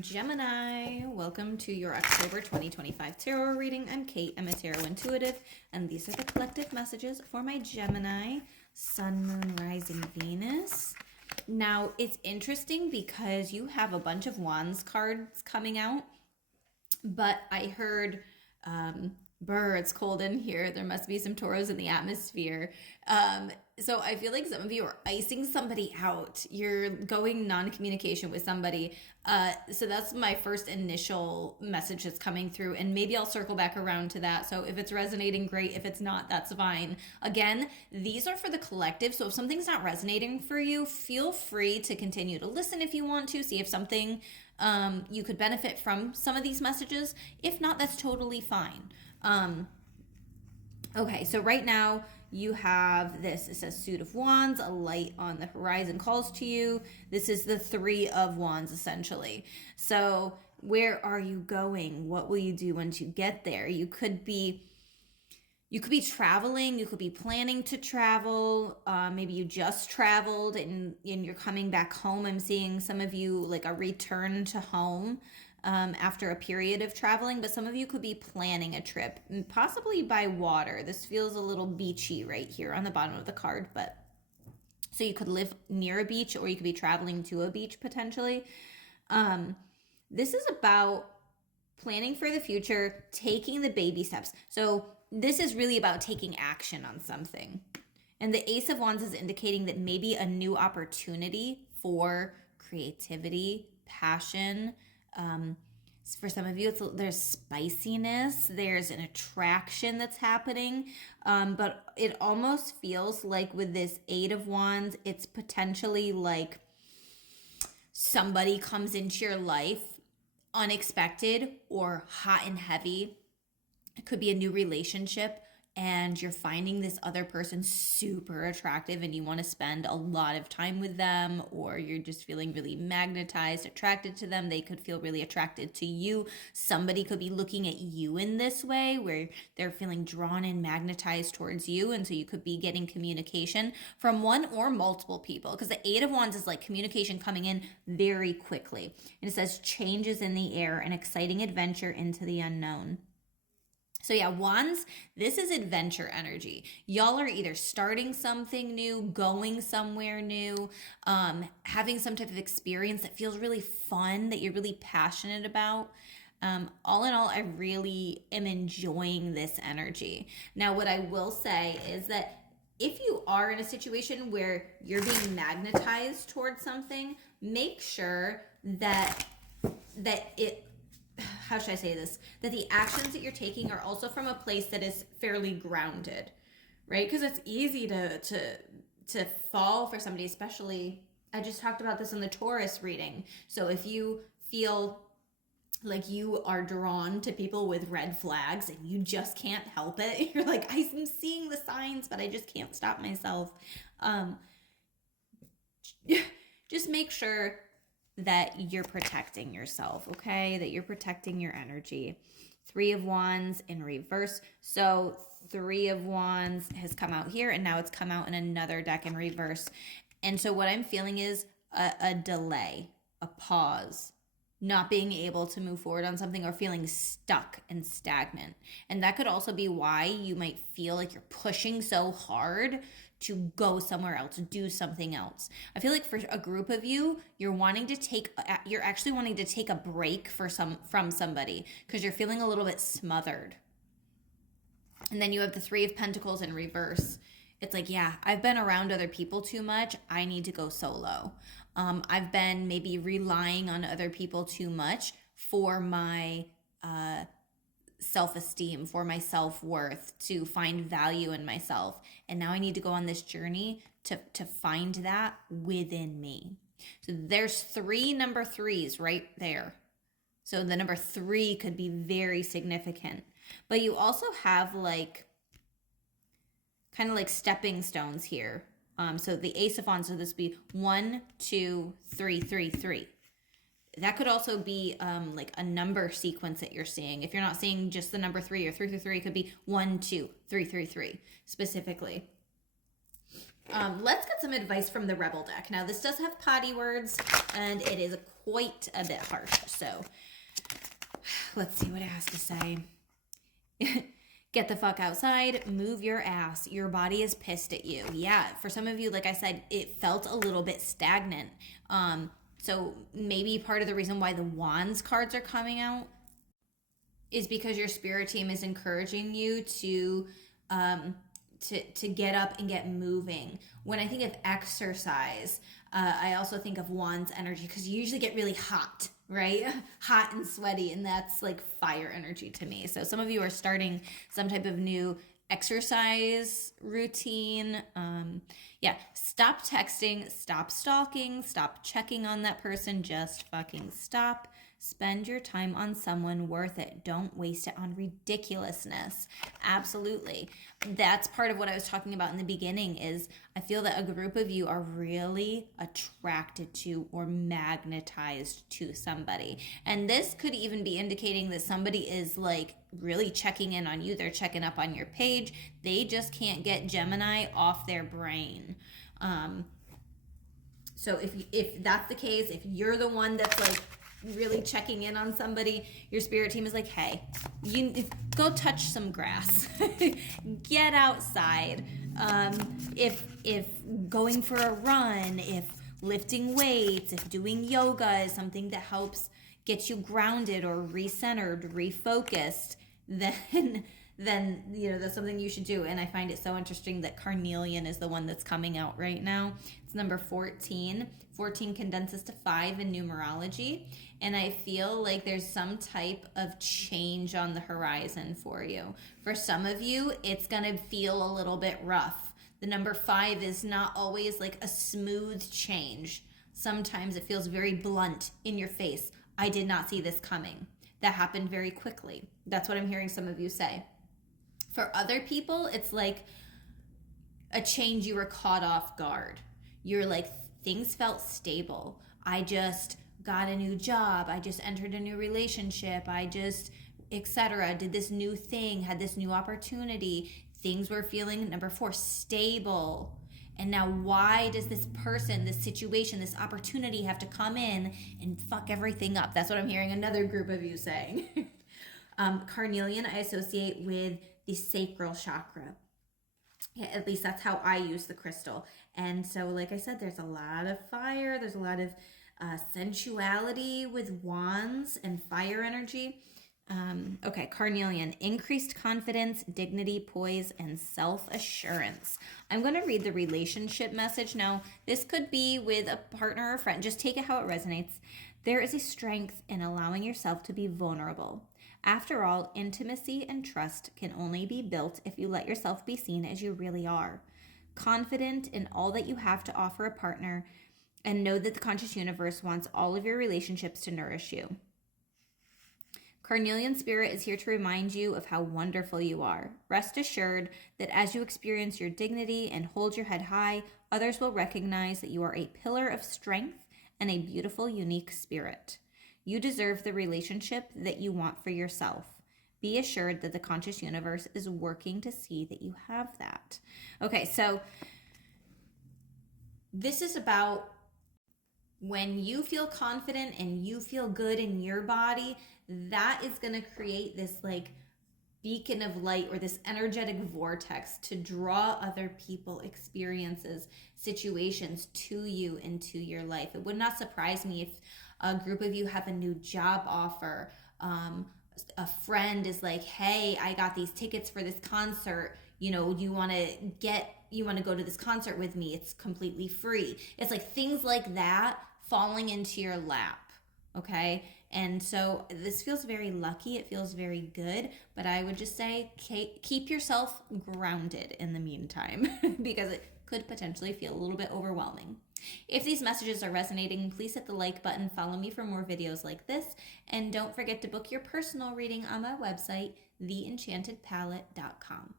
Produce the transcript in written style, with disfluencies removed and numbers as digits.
Gemini, welcome to your October 2025 tarot reading. I'm Kate, I'm a tarot intuitive, and these are the collective messages for my Gemini, Sun, Moon, Rising, Venus. Now, it's interesting because you have a bunch of Wands cards coming out, but I heard brr, it's cold in here. There must be some Tauros in the atmosphere. So I feel like some of you are icing somebody out. You're going non-communication with somebody. So that's my first initial message that's coming through. And maybe I'll circle back around to that. So if it's resonating, great. If it's not, that's fine. Again, these are for the collective. So if something's not resonating for you, feel free to continue to listen if you want to. See if something you could benefit from some of these messages. If not, that's totally fine. Okay, so right now you have this. It says Suit of Wands, a light on the horizon calls to you. This is the Three of Wands, essentially. So where are you going? What will you do once you get there? You could be traveling. You could be planning to travel. Maybe you just traveled and you're coming back home. I'm seeing some of you like a return to home after a period of traveling, but some of you could be planning a trip, possibly by water. This feels a little beachy right here on the bottom of the card, but so you could live near a beach or you could be traveling to a beach potentially. This is about planning for the future, taking the baby steps. So this is really about taking action on something. And the Ace of Wands is indicating that maybe a new opportunity for creativity, passion. For some of you, there's spiciness, there's an attraction that's happening, but it almost feels like with this Eight of Wands, it's potentially like somebody comes into your life unexpected or hot and heavy. It could be a new relationship and you're finding this other person super attractive and you want to spend a lot of time with them, or you're just feeling really magnetized, attracted to them. They could feel really attracted to you. Somebody could be looking at you in this way where they're feeling drawn and magnetized towards you. And so you could be getting communication from one or multiple people, because the Eight of Wands is like communication coming in very quickly. And it says changes in the air, an exciting adventure into the unknown. So yeah, Wands, this is adventure energy. Y'all are either starting something new, going somewhere new, having some type of experience that feels really fun, that you're really passionate about. All in all, I really am enjoying this energy. Now, what I will say is that if you are in a situation where you're being magnetized towards something, make sure that how should I say this? That the actions that you're taking are also from a place that is fairly grounded, right? Because it's easy to fall for somebody, especially, I just talked about this in the Taurus reading. So if you feel like you are drawn to people with red flags and you just can't help it, you're like, I'm seeing the signs, but I just can't stop myself. Just make sure that you're protecting yourself, okay? That you're protecting your energy. Three of Wands in reverse. So Three of Wands has come out here and now it's come out in another deck in reverse. And so what I'm feeling is a delay, a pause, not being able to move forward on something or feeling stuck and stagnant. And that could also be why you might feel like you're pushing so hard to go somewhere else, do something else. I feel like for a group of you, you're actually wanting to take a break from somebody because you're feeling a little bit smothered. And then you have the Three of Pentacles in reverse. It's like, yeah, I've been around other people too much. I need to go solo. I've been maybe relying on other people too much for my self-esteem, for my self-worth, to find value in myself. And now I need to go on this journey to find that within me. So there's three number threes right there. So the number three could be very significant. But you also have like kind of like stepping stones here. So the Ace of Wands, so this would be 1, 2, 3, 3, 3. That could also be like a number sequence that you're seeing. If you're not seeing just the number 3 or 3, 3, 3, it could be 1, 2, 3, 3, 3 specifically. Let's get some advice from the Rebel deck. Now, this does have potty words, and it is quite a bit harsh. So let's see what it has to say. Get the fuck outside, move your ass. Your body is pissed at you. Yeah, for some of you, like I said, it felt a little bit stagnant. So maybe part of the reason why the Wands cards are coming out is because your spirit team is encouraging you to get up and get moving. When I think of exercise, I also think of Wands energy, because you usually get really hot, right? Hot and sweaty, and that's like fire energy to me. So some of you are starting some type of new exercise routine. Yeah, stop texting, stop stalking, stop checking on that person, just fucking stop. Spend your time on someone worth it. Don't waste it on ridiculousness. Absolutely. That's part of what I was talking about in the beginning, is I feel that a group of you are really attracted to or magnetized to somebody. And this could even be indicating that somebody is like really checking in on you. They're checking up on your page. They just can't get Gemini off their brain. So if that's the case, if you're the one that's like really checking in on somebody, your spirit team is like, hey, you go touch some grass. Get outside. If going for a run, if lifting weights, if doing yoga is something that helps get you grounded or recentered, refocused, then that's something you should do. And I find it so interesting that carnelian is the one that's coming out right now. It's number 14. 14 condenses to 5 in numerology, and I feel like there's some type of change on the horizon for you. For some of you, it's gonna feel a little bit rough. The number 5 is not always like a smooth change. Sometimes it feels very blunt, in your face. I did not see this coming. That happened very quickly. That's what I'm hearing some of you say. For other people, it's like a change, you were caught off guard. You're like, things felt stable. I just got a new job. I just entered a new relationship. I just, etc. did this new thing, had this new opportunity. Things were feeling, number 4, stable. And now why does this person, this situation, this opportunity have to come in and fuck everything up? That's what I'm hearing another group of you saying. Carnelian I associate with the sacral chakra. Yeah, at least that's how I use the crystal. And so, like I said, there's a lot of fire. There's a lot of sensuality with wands and fire energy. Okay, carnelian, increased confidence, dignity, poise, and self-assurance. I'm going to read the relationship message. Now, this could be with a partner or friend. Just take it how it resonates. There is a strength in allowing yourself to be vulnerable. After all, intimacy and trust can only be built if you let yourself be seen as you really are. Confident in all that you have to offer a partner, and know that the conscious universe wants all of your relationships to nourish you. Carnelian spirit is here to remind you of how wonderful you are. Rest assured that as you experience your dignity and hold your head high, others will recognize that you are a pillar of strength and a beautiful, unique spirit. You deserve the relationship that you want for yourself. Be assured that the conscious universe is working to see that you have that. Okay, so this is about when you feel confident and you feel good in your body, that is going to create this like beacon of light or this energetic vortex to draw other people, experiences, situations to you into your life. It would not surprise me if a group of you have a new job offer. A friend is like, hey, I got these tickets for this concert. You know, you want to go to this concert with me. It's completely free. It's like things like that falling into your lap. Okay. And so this feels very lucky. It feels very good, but I would just say keep yourself grounded in the meantime because it could potentially feel a little bit overwhelming. If these messages are resonating, please hit the like button, follow me for more videos like this, and don't forget to book your personal reading on my website, theenchantedpalette.com.